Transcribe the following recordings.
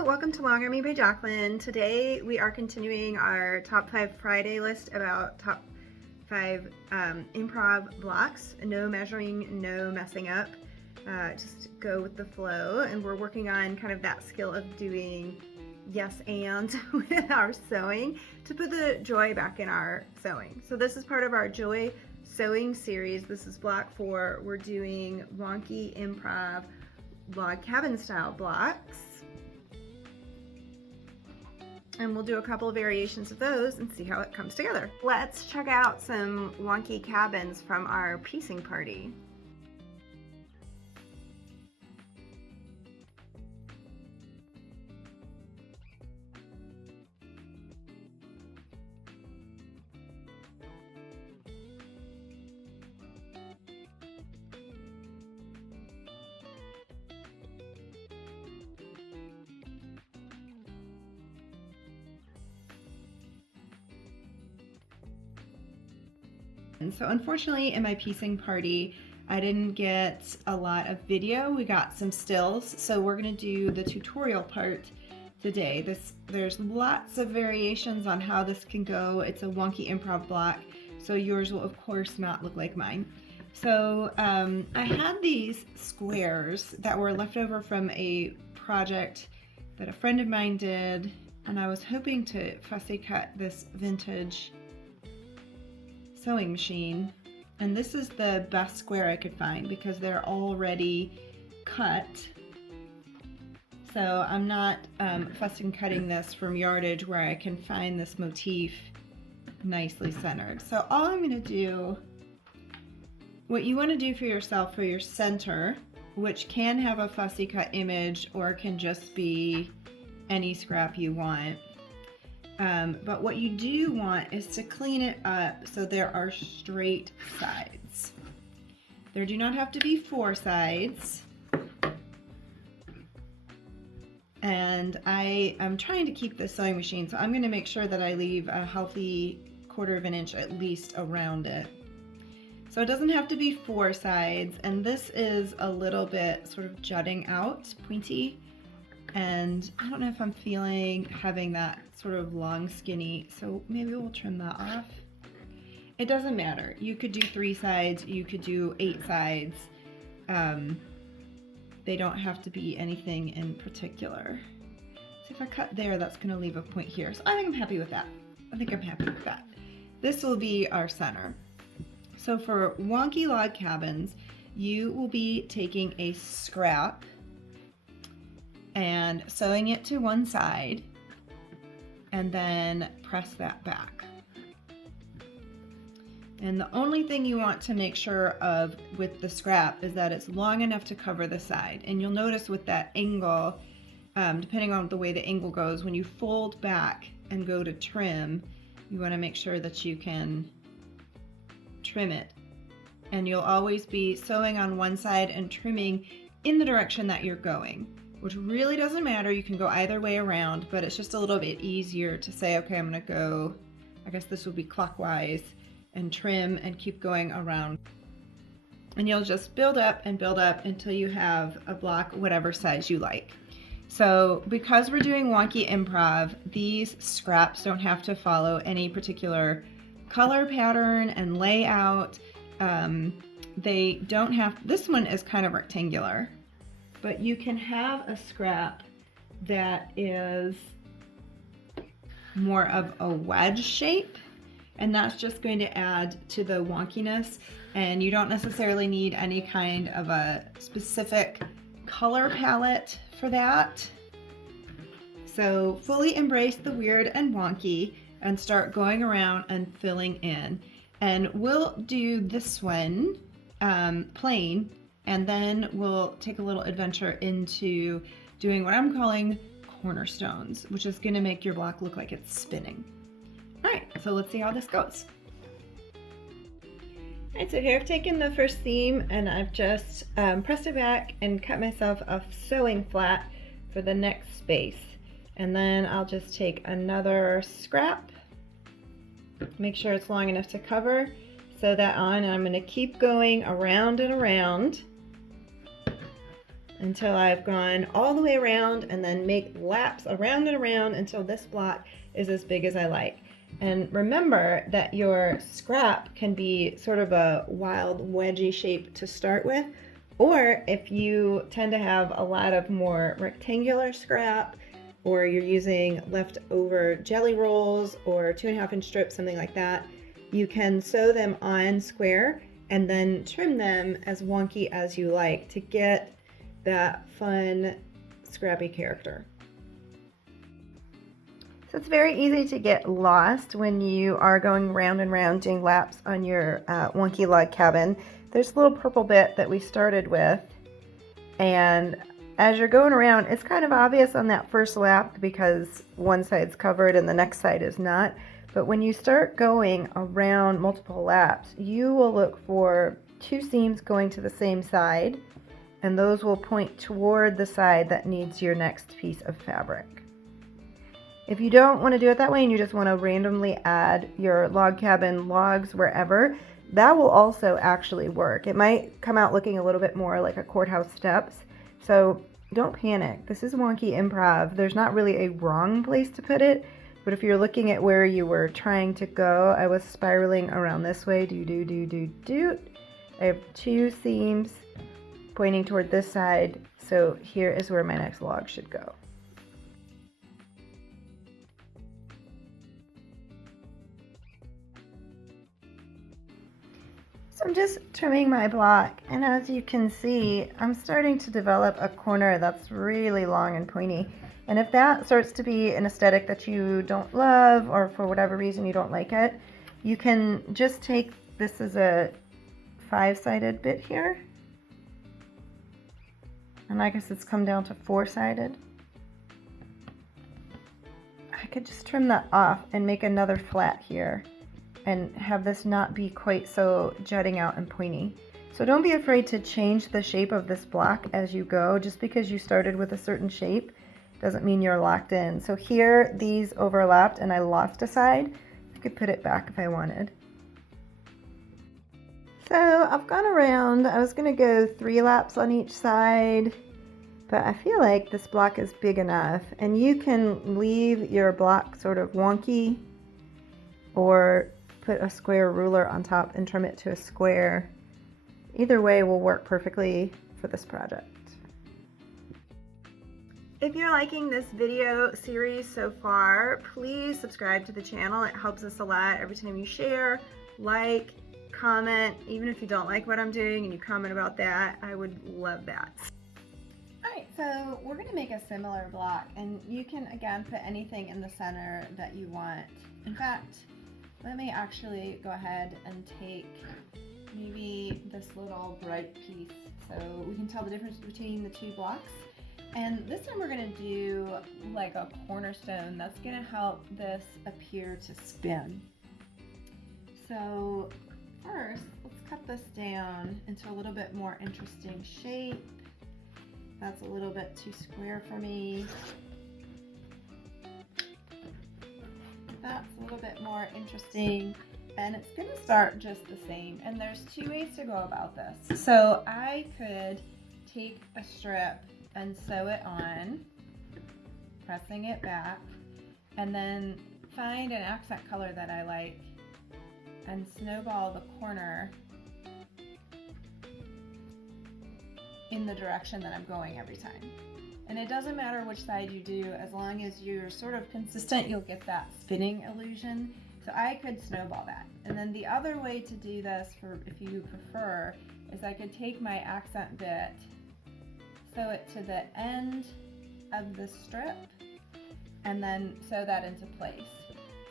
Hello, welcome to Longarming by Jaclyn. Today we are continuing our top 5 Friday list about top 5 improv blocks. No measuring, no messing up, just go with the flow. And we're working on kind of that skill of doing yes and with our sewing to put the joy back in our sewing. So this is part of our joy sewing series. This is block 4. We're doing Wonky improv log cabin style blocks. And we'll do a couple of variations of those and see how it comes together. Let's check out some wonky cabins from our piecing party. And so unfortunately in my piecing party, I didn't get a lot of video. We got some stills, so we're gonna do the tutorial part today. There's lots of variations on how this can go. It's a wonky improv block, so yours will of course not look like mine. So I had these squares that were left over from a project that a friend of mine did, and I was hoping to fussy cut this vintage sewing machine, and this is the best square I could find because they're already cut, so I'm not fussing cutting this from yardage where I can find this motif nicely centered. So all I'm going to do, what you want to do for yourself for your center, which can have a fussy cut image or can just be any scrap you want, but what you do want is to clean it up so there are straight sides. There do not have to be 4 sides. And I'm trying to keep this sewing machine, so I'm going to make sure that I leave a healthy 1/4 of an inch at least around it. So it doesn't have to be 4 sides, and this is a little bit sort of jutting out, pointy. And I don't know if I'm feeling having that sort of long skinny, so maybe we'll trim that off. It doesn't matter. You could do 3 sides, you could do 8 sides. They don't have to be anything in particular. So if I cut there, that's going to leave a point here. So I think I'm happy with that. This will be our center. So for wonky log cabins, you will be taking a scrap and sewing it to one side and then press that back. And the only thing you want to make sure of with the scrap is that it's long enough to cover the side. And you'll notice with that angle, depending on the way the angle goes, when you fold back and go to trim, you want to make sure that you can trim it. And you'll always be sewing on one side and trimming in the direction that you're going, which really doesn't matter. You can go either way around, but it's just a little bit easier to say, okay, I'm gonna go, I guess this will be clockwise, and trim and keep going around. And you'll just build up until you have a block whatever size you like. So because we're doing wonky improv, these scraps don't have to follow any particular color pattern and layout. They don't have, this one is kind of rectangular, but you can have a scrap that is more of a wedge shape, and that's just going to add to the wonkiness, and you don't necessarily need any kind of a specific color palette for that. So fully embrace the weird and wonky and start going around and filling in. And we'll do this one plain, and then we'll take a little adventure into doing what I'm calling cornerstones, which is going to make your block look like it's spinning. All right, so let's see how this goes. All right, so here I've taken the first seam and I've just pressed it back and cut myself a sewing flat for the next space. And then I'll just take another scrap, make sure it's long enough to cover, sew that on, and I'm going to keep going around and around until I've gone all the way around, and then make laps around and around until this block is as big as I like. And remember that your scrap can be sort of a wild wedgy shape to start with, or if you tend to have a lot of more rectangular scrap, or you're using leftover jelly rolls or 2.5-inch strips, something like that, you can sew them on square and then trim them as wonky as you like to get that fun scrappy character. So it's very easy to get lost when you are going round and round doing laps on your wonky log cabin. There's a little purple bit that we started with, and as you're going around, it's kind of obvious on that first lap because one side's covered and the next side is not. But when you start going around multiple laps, you will look for 2 seams going to the same side, and those will point toward the side that needs your next piece of fabric. If you don't want to do it that way and you just want to randomly add your log cabin logs wherever, that will also actually work. It might come out looking a little bit more like a courthouse steps, so don't panic. This is Wonky Improv. There's not really a wrong place to put it, but if you're looking at where you were trying to go, I was spiraling around this way. I have 2 seams pointing toward this side, so here is where my next log should go. So I'm just trimming my block, and as you can see, I'm starting to develop a corner that's really long and pointy. And if that starts to be an aesthetic that you don't love, or for whatever reason you don't like it, you can just take, this is a 5-sided bit here, and I guess it's come down to 4-sided. I could just trim that off and make another flat here and have this not be quite so jutting out and pointy. So don't be afraid to change the shape of this block as you go. Just because you started with a certain shape doesn't mean you're locked in. So here these overlapped and I lost a side. I could put it back if I wanted. So I've gone around. I was going to go 3 laps on each side, but I feel like this block is big enough, and you can leave your block sort of wonky or put a square ruler on top and trim it to a square. Either way will work perfectly for this project. If you're liking this video series so far, please subscribe to the channel. It helps us a lot every time you share, like, comment. Even if you don't like what I'm doing and you comment about that, I would love that. Alright, so we're going to make a similar block, and you can again put anything in the center that you want. In fact, let me actually go ahead and take maybe this little bright piece so we can tell the difference between the 2 blocks. And this time we're going to do like a cornerstone that's going to help this appear to spin. So first, let's cut this down into a little bit more interesting shape. That's a little bit too square for me. That's a little bit more interesting, and it's going to start just the same. And there's 2 ways to go about this. So I could take a strip and sew it on, pressing it back, and then find an accent color that I like and snowball the corner in the direction that I'm going every time. And it doesn't matter which side you do, as long as you're sort of consistent, you'll get that spinning illusion. So I could snowball that. And then the other way to do this, for if you prefer, is I could take my accent bit, sew it to the end of the strip, and then sew that into place.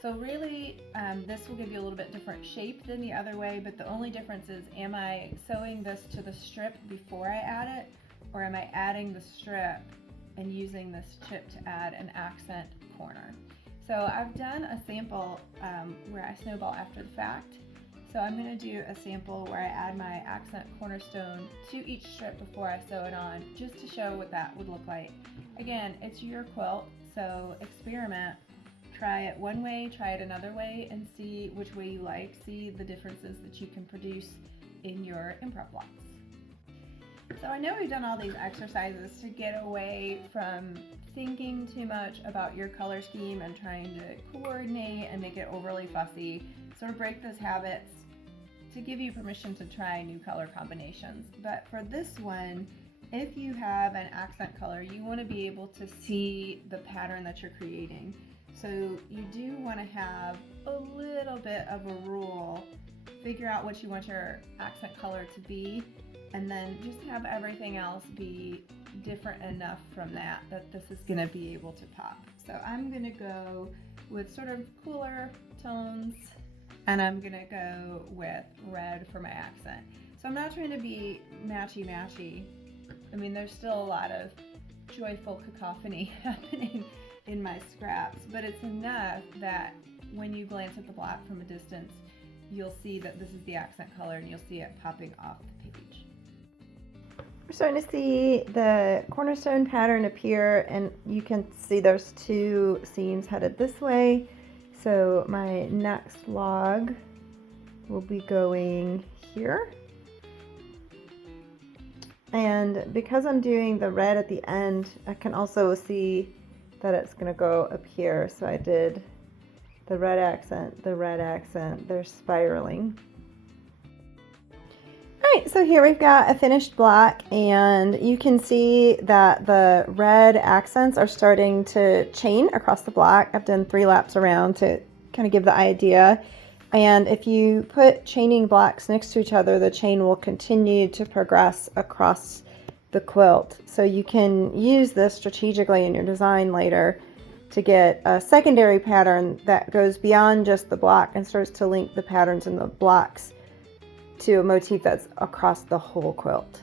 So really, this will give you a little bit different shape than the other way, but the only difference is, am I sewing this to the strip before I add it, or am I adding the strip and using this chip to add an accent corner? So I've done a sample where I snowball after the fact. So I'm going to do a sample where I add my accent cornerstone to each strip before I sew it on, just to show what that would look like. Again, it's your quilt, so experiment. Try it one way, try it another way, and see which way you like. See the differences that you can produce in your improv blocks. So I know we've done all these exercises to get away from thinking too much about your color scheme and trying to coordinate and make it overly fussy, sort of break those habits to give you permission to try new color combinations. But for this one, if you have an accent color, you want to be able to see the pattern that you're creating. So you do want to have a little bit of a rule, figure out what you want your accent color to be, and then just have everything else be different enough from that this is going to be able to pop. So I'm going to go with sort of cooler tones, and I'm going to go with red for my accent. So I'm not trying to be matchy-matchy. I mean, there's still a lot of joyful cacophony happening in my scraps, but it's enough that when you glance at the block from a distance, you'll see that this is the accent color and you'll see it popping off the page. We're starting to see the cornerstone pattern appear, and you can see there's two seams headed this way. So my next log will be going here. And because I'm doing the red at the end, I can also see that it's going to go up here. So I did the red accent, they're spiraling. Alright, so here we've got a finished block, and you can see that the red accents are starting to chain across the block. I've done 3 laps around to kind of give the idea. And if you put chaining blocks next to each other, the chain will continue to progress across the quilt. So you can use this strategically in your design later to get a secondary pattern that goes beyond just the block and starts to link the patterns in the blocks to a motif that's across the whole quilt.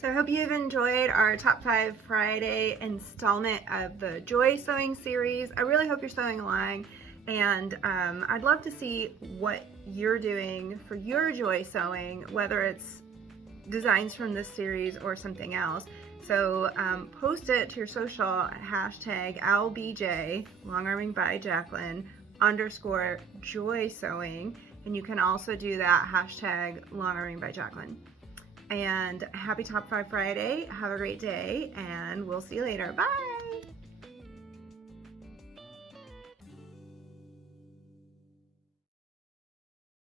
So I hope you've enjoyed our Top 5 Friday installment of the Joy Sewing series. I really hope you're sewing along, and I'd love to see what you're doing for your Joy Sewing, whether it's designs from this series or something else. So post it to your social hashtag LBJ, LongarmingByJaclyn _ joy sewing, and you can also do that hashtag LongarmingByJaclyn. And happy Top 5 Friday. Have a great day, and we'll see you later. Bye.